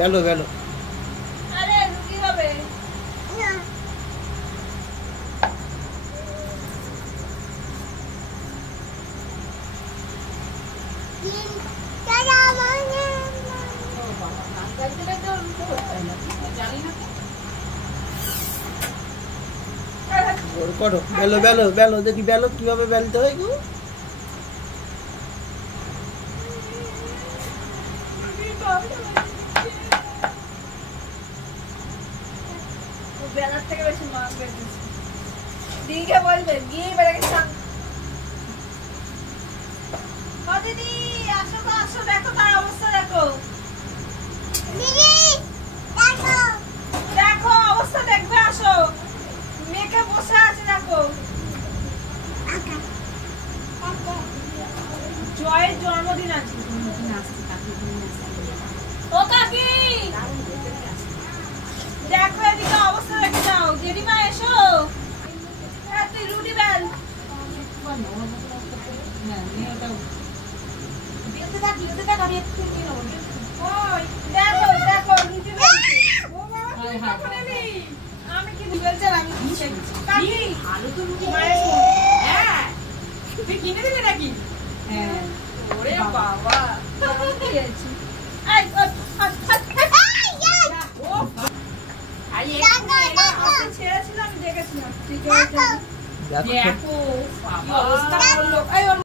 Below below. আরে রুটি হবে না। করো বেলো বেলো বেলো, দেখি বেলো কিভাবে বেলতে হয় গো। বেলার থেকে বেশি মাছ বেরিয়েছে। দিদিকে বলবে গিয়ে বেড়ে সাং। ও দিদি আসো তো আসো, দেখো তার অবস্থা দেখো। দিদি দেখো দেখো অবস্থা দেখবে, আসো। মেয়েকে বসে আছে দেখো। জয়ের জন্মদিন আছে। ও কাকি দেখো এদিকে অবস্থা দেখে যাও। জেঠিমা এসো, তুই রুটি বেল। দেখো দেখো রুটি বেলছি। আমি কি বেলছি আমি কাকি আলু তো রুটি বানাইছো। হ্যাঁ তুই কিনে দিলে নাকি? হ্যাঁ ওরে বাবা দিয়েছি। এই ও আই ছেড়েছিলাম, দেখেছিলাম। ঠিক আছে দেখো বাবা কি অবস্থা করলো।